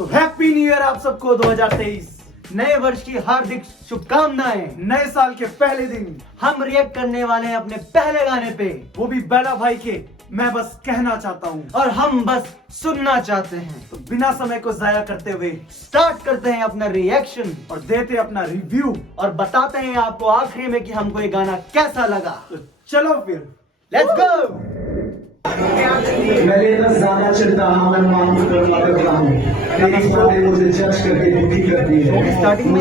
तो happy new year आप सबको 2023 नए वर्ष की हार्दिक शुभकामनाएं। नए साल के पहले दिन हम रिएक्ट करने वाले हैं अपने पहले गाने पे, वो भी बेला भाई के मैं बस कहना चाहता हूँ और हम बस सुनना चाहते हैं। तो बिना समय को जाया करते हुए स्टार्ट करते हैं अपना रिएक्शन और देते अपना रिव्यू और बताते हैं आपको आखिरी में कि हमको ये गाना कैसा लगा। तो चलो फिर लेट्स गो। मैंने इतना ज्यादा चलता हूँ, मैं मालूम करता हूँ मेरी बातें मुझे जज करके दुखी करती है। स्टार्टिंग में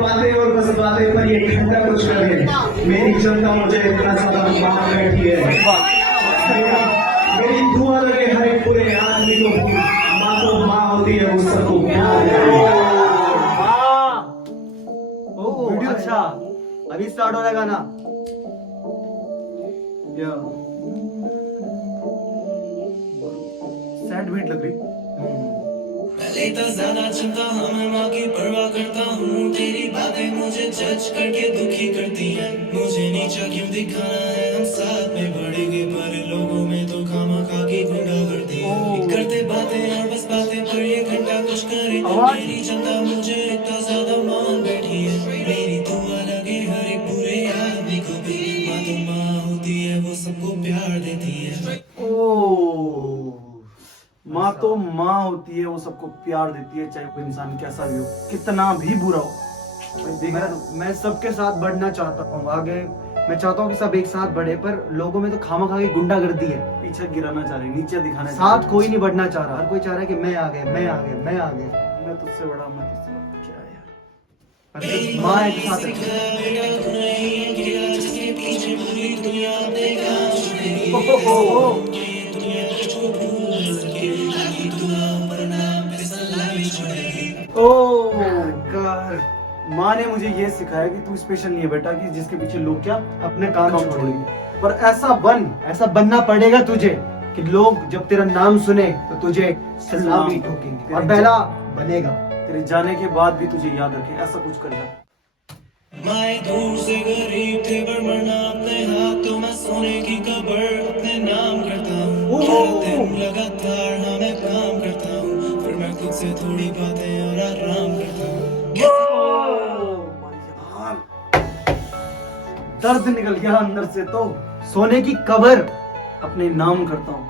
बातें और बस बातें पर ये घंटा कुछ करे। मेरी जनता मुझे इतना ज्यादा मार बैठी है। मेरी दुआ लगे हर एक पूरे आदमी को, माँ तो माँ होती है, वो सबको प्यार है। ओह अच्छा, अभी स्टार्ट हो रहा है गाना। सैड बीट लग रही। पहले तो ज्यादा चिंता मैं माँ की परवाह करता हूँ, तेरी बातें मुझे जज करके दुखी करती हैं। मुझे नीचा क्यों दिखाना है, हम साथ में बढ़ेंगे पर लोगों में तो खामखा की गुंडागर्दी है। करते बातें और बस बातें पर ये घंटा कुछ करे। मेरी जनता मुझे इतना ज्यादा मान बैठी है। मेरी दुआ लगे हर एक बुरे आदमी को भी, माँ तो माँ होती है, वो सबको प्यार देती है। माँ तो माँ होती है, वो सबको प्यार देती है, चाहे कोई इंसान कैसा भी हो, कितना भी बुरा हो। मैं सबके साथ बढ़ना चाहता हूँ आगे। मैं चाहता हूँ कि सब एक साथ बढ़े, पर लोगों में तो खामखा की गुंडागर्दी है। पीछे गिराना चाह रहे, नीचे दिखाना चाह साथ कोई नहीं बढ़ना चाह रहा, हर कोई चाह रहा है कि मैं आगे मैं आगे मैं आगे। रहे। मैं तुझसे बड़ा, मैं तुझसे बड़ा। क्या यार, पर सिर्फ माँ एक साथ है। माँ ने मुझे ये सिखाया कि तू स्पेशल नहीं है बेटा, कि जिसके पीछे लोग क्या अपने काम छोड़ेंगे, पर ऐसा बनना पड़ेगा तुझे कि लोग जब तेरा नाम सुने तो तुझे सलामी ठोकेंगे और पहला बनेगा। तेरे जाने के बाद भी तुझे याद रखे, ऐसा कुछ कर जा। मैं दूर से गरीब थे पर मरना अपने हाथों में, सोने की कब्र अपने नाम करता हूँ। दिन लगातार हाँ मैं काम करता हूँ, फिर मैं खुद से थोड़ी बातें और आराम करता हूँ। दर्द निकल गया अंदर से। तो सोने की कब्र अपने नाम करता हूँ,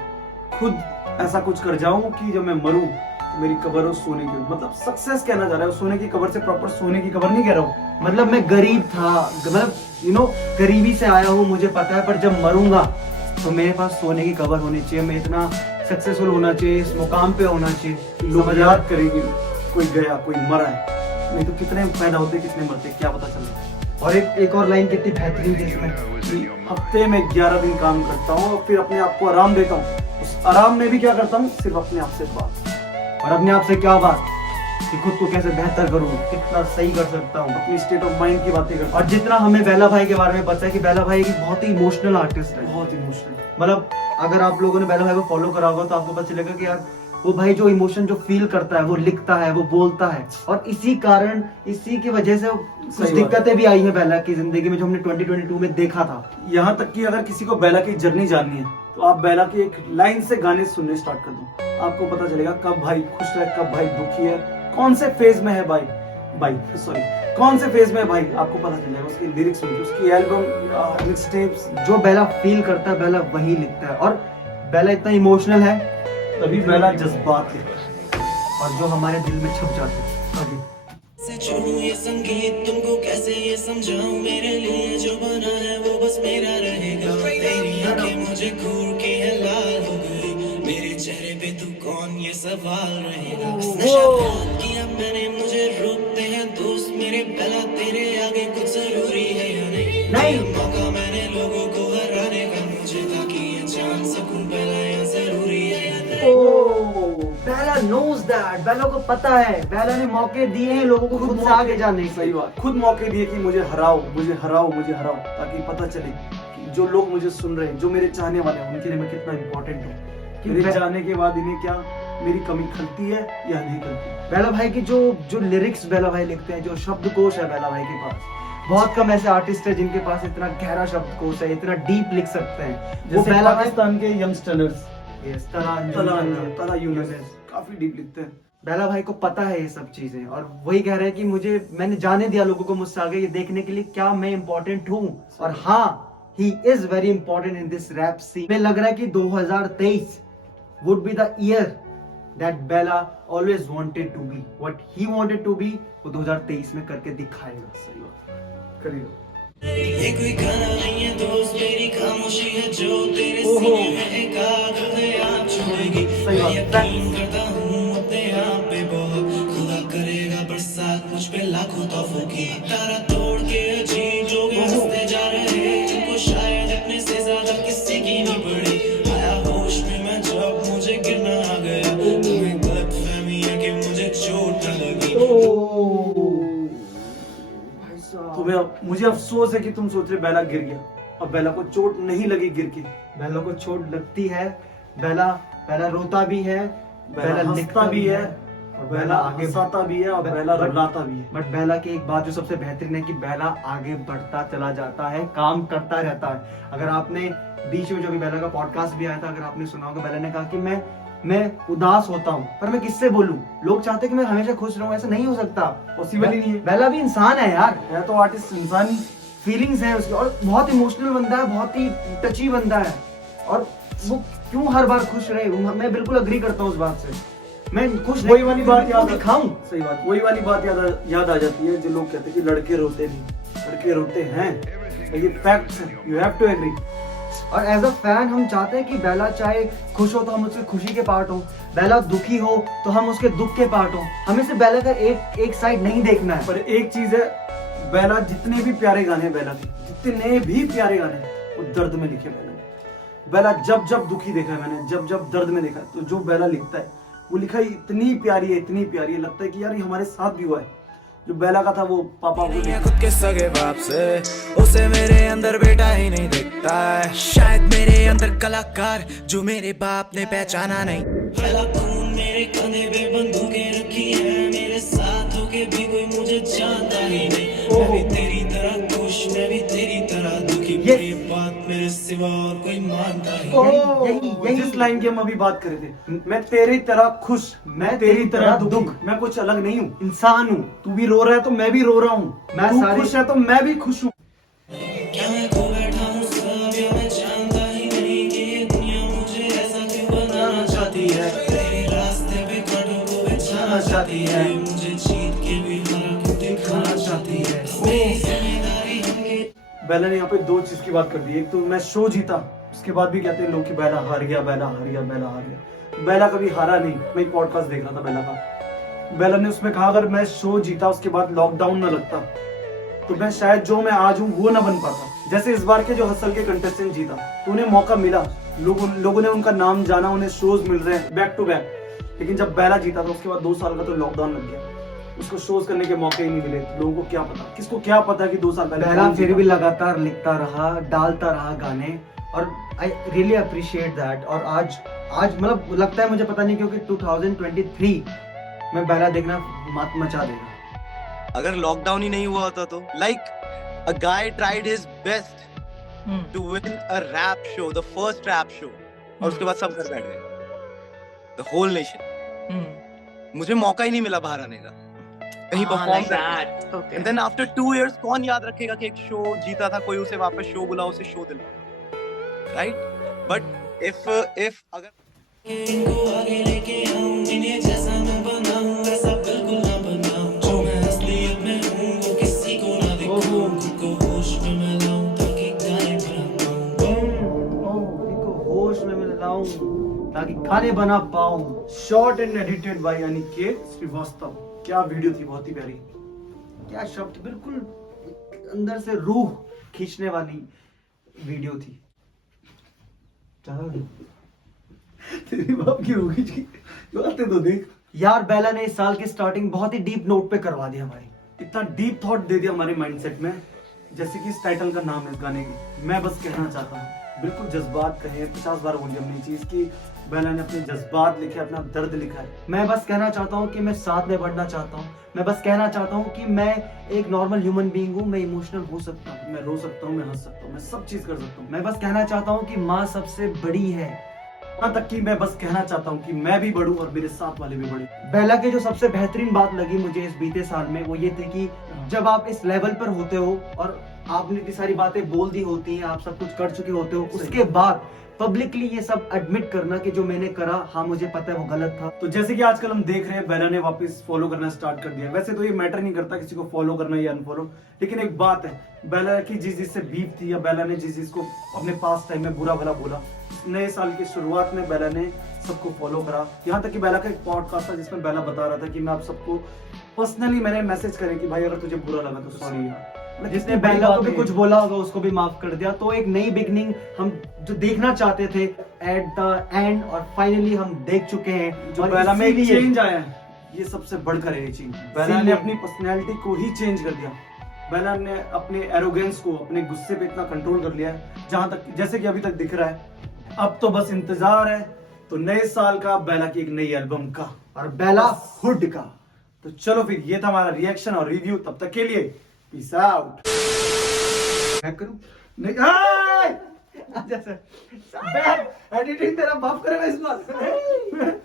खुद ऐसा कुछ कर जाऊं कि जब मैं मरूं तो मेरी कब्र हो सोने की, मतलब सक्सेस कहना चाह रहा है। सोने की कब्र से प्रॉपर सोने की कब्र नहीं कह रहा हूँ। मतलब मैं गरीब था, मतलब गरीबी से आया हूँ, मुझे पता है, पर जब मरूंगा तो मेरे पास सोने की कब्र होनी चाहिए। मैं इतना सक्सेसफुल होना चाहिए, इस मुकाम पे होना चाहिए, लोग याद करेंगे कोई गया कोई मरा है। नहीं तो कितने पैदा होते कितने मरते क्या पता चलता। और एक और लाइन कितनी बेहतरीन थी इसमें, हफ्ते में 11 दिन काम करता हूँ और फिर अपने आप को आराम देता हूँ। उस आराम में भी क्या करता हूँ, सिर्फ अपने आप से बात। और अपने आप से क्या बात कि खुद को कैसे बेहतर करूँ, कितना सही कर सकता हूँ, अपनी स्टेट ऑफ माइंड की बातें करता और जितना हमें बेला भाई के बारे में पता है कि बेला भाई एक बहुत ही इमोशनल आर्टिस्ट है। हूँ, बहुत इमोशनल। मतलब अगर आप लोगों ने बेला भाई को फॉलो करा होगा तो आपको पता चलेगा कि यार वो भाई जो इमोशन जो फील करता है, वो लिखता है, वो बोलता है। और इसी कारण, इसी की वजह से कुछ दिक्कतें भी आई हैं बेला की जिंदगी में, जो हमने 2022 में देखा था। यहाँ तक कि अगर किसी को बेला की जर्नी जाननी है तो आप बेला की एक लाइन से गाने सुनने स्टार्ट कर दो, आपको पता चलेगा कब भाई खुश है, कब भाई दुखी है, कौन से फेज में है कौन से फेज में है भाई, आपको पता चल जाएगा उसकी लिरिक्स सुन के, उसकी एल्बम मिक्सटेप्स। जो बेला फील करता है बेला वही लिखता है, और बेला इतना इमोशनल है तभी बेला जज्बात है और जो हमारे दिल में छप जाते हैं। से छोड़ूं ये संगीत, तुमको कैसे ये समझाऊं, मेरे लिए जो बना है वो बस मेरा रहेगा। तेरी आंखें मुझे घूर के है लाल हो गई, मेरे चेहरे पे तू कौन ये सवाल रहेगा। नशा बहुत किया मैंने, मुझे रोकते हैं दोस्त मेरे, पहला तेरे आगे कुछ जरूरी है या नहीं। मौका मैंने लोगों को हराने का मुझे, ताकि ये जान सकूं पहला यहाँ जरूरी है या नहीं। बेला knows that, बेला को पता है, बेला ने मौके दिए हैं लोगों को खुद से आगे जाने की। सही बात, खुद मौके दिए कि मुझे हराओ, ताकि पता चले कि जो लोग मुझे सुन रहे हैं, जो मेरे चाहने वाले हैं, उनके लिए मैं कितना इम्पोर्टेंट हूँ। मेरे जाने के बाद इन्हें क्या मेरी कमी खलती है या नहीं खलती। बेला भाई की जो लिरिक्स बेला भाई लिखते हैं, जो शब्दकोश है बेला भाई के पास, बहुत कम ऐसे आर्टिस्ट है जिनके पास इतना गहरा शब्दकोश है, इतना डीप लिख सकते हैं। वो जैसे बेला पाकिस्तान के यंगस्टर्स Yes, तला यूनुस काफी डीप लिखते हैं। बेला भाई को पता है ये सब चीजें, और वही कह रहे हैं कि मैंने जाने दिया लोगों को मुझसे आगे ये देखने के लिए क्या मैं इम्पोर्टेंट हूँ। और हाँ, he is very important in this rap scene. मुझे लग रहा है कि 2023 would be the year that Bella always wanted to be, what he wanted to be वो 2023 में करके दिखाएगा। सही बात, करिए। ये कोई गाना नहीं है दोस्त, मेरी खामोशी है जो तेरे सीने में एक आग अपने आप छुएगी। मैं यकीन करता हूँ अपने आप पे बहुत, खुदा करेगा बरसात मुझ पे लाखों तोहफों की। तारा तोड़ के अजीब जो भी हंसते जा रहे हैं, जिनको शायद अपने से ज्यादा किसी की नहीं पड़ी। आया होश में मैं जब मुझे गिरना आ गया, तुम्हें गलतफहमी है कि मुझे चोट न लगी। मुझे अफसोस है कि तुम सोच रहे बेला गिर गया, अब बेला को चोट नहीं लगी गिर के। बेला को चोट लगती है, बेला रोता भी है, बेला हंसता भी है, और बेला आगे हंसाता भी है, और बेला रुलाता भी है। बट बेला की एक बात जो सबसे बेहतरीन है कि बेला आगे बढ़ता चला जाता है, काम करता रहता है। अगर आपने बीच में जो भी बेला का पॉडकास्ट भी आया था, अगर आपने सुना होगा, बेला ने कहा कि मैं उदास होता हूँ पर मैं किससे बोलूं, लोग चाहते हैं कि मैं हमेशा खुश रहूं, ऐसा नहीं हो सकता, पॉसिबल ही नहीं है। बेला भी इंसान है यार, है तो आर्टिस्ट इंसान ही। फीलिंग्स है उसकी, और बहुत इमोशनल बंदा है, बहुत ही टची बंदा है। और वो क्यों हर बार खुश रहे, मैं बिल्कुल अग्री करता हूँ उस बात से। मैं खुश वही वाली बात याद दिखाऊं। सही बात, वही वाली बात याद आ जाती है जो लोग कहते हैं कि लड़के रोते नहीं, लड़के रोते हैं। ये फैक्ट्स हैं, यू हैव टू एग्री। और एज अ फैन हम चाहते हैं कि बेला चाहे खुश हो तो हम उसकी खुशी के पार्ट हो, बेला दुखी हो तो हम उसके दुख के पार्ट हो। हमें सिर्फ बेला का एक साइड नहीं देखना है। पर एक चीज है, बेला जितने भी प्यारे गाने हैं, बेला के जितने भी प्यारे गाने हैं, वो दर्द में लिखे बेला ने। बेला जब दुखी देखा है मैंने, जब दर्द में देखा है, तो जो बेला लिखता है वो लिखाई इतनी प्यारी है, इतनी प्यारी है, लगता है कि यार ये हमारे साथ भी हुआ है। जो बेला का था वो पापा को खुद के सगे बाप से, उसे मेरे अंदर बेटा ही नहीं दिखता है। शायद मेरे अंदर कलाकार जो मेरे बाप ने पहचाना नहीं। फैला खून मेरे कंधे पे बंदूकें रखी है, मेरे साथ होके भी कोई मुझे जानता ही नहीं। मैं भी तेरी तरह खुश, मैं भी तेरी तरह दुखी, ये बात मेरे सिवा और कोई मानता ही नहीं। जिस लाइन की हम अभी बात कर रहे थे, मैं तेरी तरह खुश, मैं तेरी तरह दुख, मैं कुछ अलग नहीं हूँ, इंसान हूँ। तू भी रो रहा है तो मैं भी रो रहा हूँ, तू खुश है तो मैं भी खुश हूँ। क्या मैं खो बैठा हूँ सब, या मैं जानता ही नहीं कि ये दुनिया मुझे ऐसा क्यों बनाना चाहती है। तेरे रास्ते पे कांटों को बिछाना चाहती है, मुझे जीत के भी हारा क्यों दिखाना चाहती है। मेरी जिम्मेदारी है। बेला ने यहाँ पे दो चीज की बात कर दी, एक तो मैं शो जीता, उसके बाद भी कहते हैं लोग कि बेला हार गया, बेला हार गया, बेला हार गया। बेला कभी हारा नहीं। मैं एक पॉडकास्ट देख रहा था बेला का, बेला ने उसमें कहा अगर मैं शो जीता, उसके बाद लॉकडाउन न लगता, तो मैं शायद जो मैं आज हूँ वो ना बन पाता। जैसे इस बार के जो हसल के कंटेस्टेंट जीता, तो उन्हें मौका मिला, लोगों ने उनका नाम जाना, उन्हें शोज मिल रहे हैं बैक टू बैक। लेकिन जब बेला जीता था, उसके बाद 2 साल का तो लॉकडाउन लग गया, उसको शोज करने के मौके ही नहीं मिले। लोगों को क्या पता, किसको क्या पता कि 2 साल पहले बेला फिर भी लगातार लिखता रहा, डालता रहा गाने, और आई रियली अप्रिशिएट दैट। और आज मतलब लगता है मुझे, पता नहीं क्योंकि 2023 में बेला देखना मत मचा देगा। अगर लॉकडाउन ही नहीं हुआ होता तो a guy tried his best to win a rap show, the first rap show, और उसके बाद सब घर बैठ गए, द होल नेशन। मुझे मौका ही नहीं मिला बाहर आने का, कहीं परफॉर्म करने। एंड देन आफ्टर 2 years कौन याद रखेगा कि एक शो जीता था, कोई उसे वापस शो बुलाओ, उसे शो दिलाओ, राइट? बट इफ अगर इनको आगे लेके आऊं, इन्हें जैसा मैं बनाऊं वैसा बिल्कुल ना बनाऊं। जो मैं असलियत में हूं वो किसी को ना दिखाऊं, खुद को होश में मैं लाऊं ताकि गाने बना पाऊं। होश में मैं लाऊं ताकि गाने बना पाऊं। Shot and edited by Aniket Srivastava. क्या वीडियो थी, बहुत ही प्यारी। क्या शब्द, बिल्कुल अंदर से रूह खींचने वाली वीडियो थी। तेरी बाप की होगी जी, बातें तो देख यार। बेला ने इस साल की स्टार्टिंग बहुत ही डीप नोट पे करवा दी हमारी। इतना डीप थॉट दे दिया हमारे माइंडसेट में। जैसे कि इस टाइटल का नाम है इस गाने की, मैं बस कहना चाहता हूँ, बिल्कुल जज्बात कहे, 50 बार बोली हमने ये चीज की बेला ने अपने जज्बात लिखे, अपना दर्द लिखा है। मैं बस कहना चाहता हूँ कि मैं साथ में बढ़ना चाहता हूँ। मैं बस कहना चाहता हूँ कि मैं एक नॉर्मल ह्यूमन बीइंग हूँ, मैं इमोशनल हो सकता हूँ, मैं रो सकता हूँ, मैं हंस सकता हूँ, मैं सब चीज कर सकता हूँ। मैं बस कहना चाहता हूँ कि माँ सबसे बड़ी है। यहाँ तक कि मैं बस कहना चाहता हूँ कि मैं भी बढ़ूं और मेरे साथ वाले भी बढ़े। बेला की जो सबसे बेहतरीन बात लगी मुझे इस बीते साल में वो ये थी कि जब आप इस लेवल पर होते हो और आपने इतनी सारी बातें बोल दी होती हैं, आप सब कुछ कर चुके होते हो, उसके बाद पब्लिकली ये सब एडमिट करना कि जो मैंने करा, हाँ मुझे पता है वो गलत था। तो जैसे कि आजकल हम देख रहे हैं बेला ने वापस फॉलो करना स्टार्ट कर दिया। वैसे तो ये मैटर नहीं करता किसी को फॉलो करना या अनफॉलो, लेकिन एक बात है, बेला की जिस से बीफ थी या बेला ने जिस को अपने पास टाइम में बुरा भला बोला, नए साल की शुरुआत में बेला ने सबको फॉलो करा। यहाँ तक कि बेला का एक पॉडकास्ट था जिसमें बेला बता रहा था कि मैं आप सबको पर्सनली मैंने मैसेज करे कि भाई अगर तुझे बुरा लगा तो सॉरी यार। जिसने बेला को भी कुछ बोला होगा उसको भी माफ कर दिया। तो एक नई बिगनिंग हम जो देखना चाहते थे एट द एंड, और फाइनली हम देख चुके हैं। जो और बेला में एक इसीलिए- चेंज आया है, ये सबसे बढ़कर है ये चेंज। बेला ने अपनी पर्सनैलिटी को ही चेंज कर दिया। बेला ने अपने एरोगेंस को, अपने गुस्से पे इतना कंट्रोल कर लिया है, जहां तक जैसे कि अभी तक दिख रहा है। अब तो बस इंतजार है तो नए साल का, बेला की एक नई एल्बम का और बेला हुड का। तो चलो फिर ये था हमारा रिएक्शन और रिव्यू। तब तक के लिए पीस आउट। मैं करूं? नहीं, आय! अच्छा सर, एडिटिंग तेरा माफ करेगा इस बार।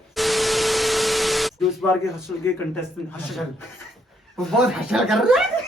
जो इस बार के हर्षल के कंटेस्टेंट हर्षल वो बहुत हर्षल कर रहा है।